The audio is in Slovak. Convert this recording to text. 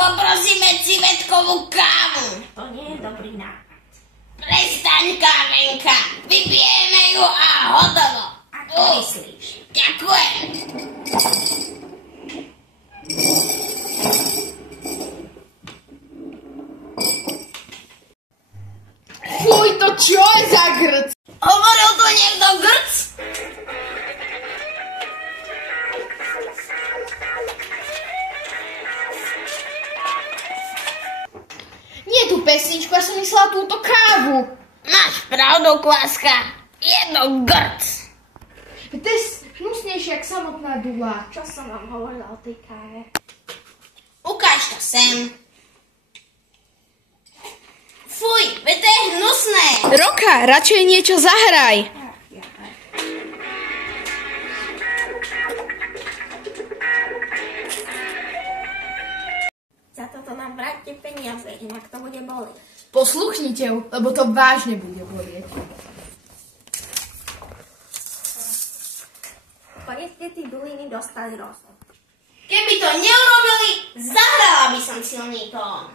Poprosíme civetkovú kávu. To nie je dobrý nápad. Prestaň, Kávenka. Vypijeme ju a hotovo. Ako myslíš? Ďakujem. Fuj, to čo je za grc? Hovoril tu niekto grc? Nie tú pesničku, ja som myslela túto kávu. Máš pravdu, Kláska. Je to grc. To je hnusnejšie, jak samotná dula. Čo som vám hovorila o tej káve? Ukáž to sem. Fuj, veď to je hnusné. Roka, radšej niečo zahraj. Za toto nám vráťte peniaze, inak to bude bolieť. Posluchnite ju, lebo to vážne bude bolieť. Konečne tí duliny dostali rozum. Keby to neurobili, zahrala by som silný tón.